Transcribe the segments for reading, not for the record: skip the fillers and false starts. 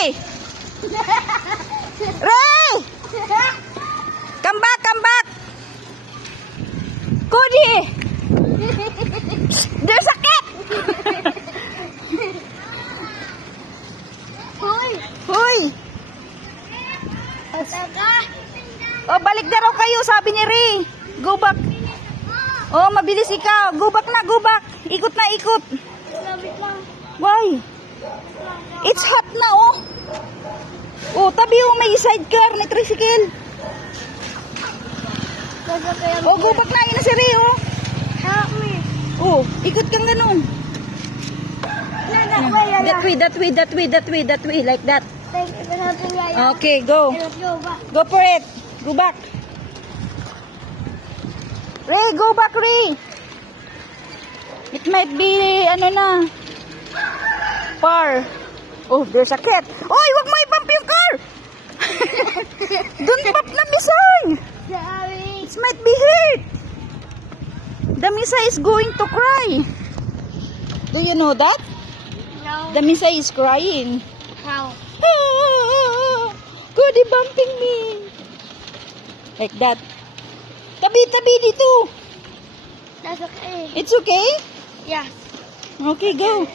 Ray! Ray! Come back, come back! Cody! There's a cat! Hoy! Hoy! Ataka! Oh, balik na raw kayo, sabi ni Ray. Go back. Oh, mabilis ikaw. Go back na, go back. Ikot na, ikot. Labit lang. Why? It's hot na, oh. Oh, tabi yung may sidecar na tricycle. Oh, go back na. Yun na si Ray, oh. Help me. Oh, ikot kang ganun. That way, that way, that way, that way, that way, like that. Thank you for helping, Yaya. Okay, go. Let's go back. Go for it. Go back. Ray, go back, Ray. It might be, ano na, far. Oh, there's a cat. Oy, wag mo i-bump yung car. Don't bump na misang. Sorry. It might be hurt. The Misa is going to cry. Do you know that? No. The Misa is crying. How? Cody bumping me. Like that. Tabi, tabi dito. That's okay. It's okay? Yes. Okay, go.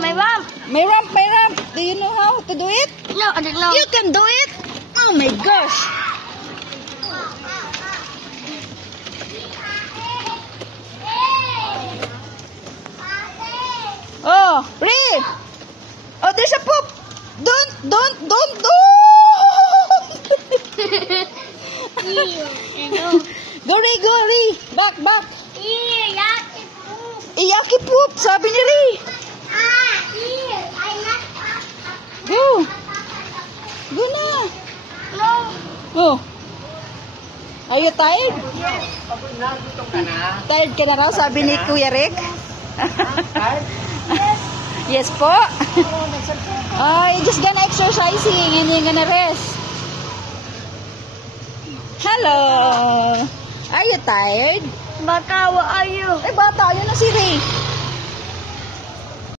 My mom. May ramp, may ramp. Do you know how to do it? No, I don't know. You can do it. Oh my gosh. Oh, Ray. Oh, there's a poop. Don't. Go, Ray, go, Ray. Back, back. Iyaki poop, sabi ni Ray. Go. Go na. No. Oh. Are you tired? Tired ka na raw, sabi ni Kuya Rick. Yes po. You're just gonna exercising and you're gonna rest. Hello. Are you tired? Bata, what are you? Eh, bata, yun na si Ray.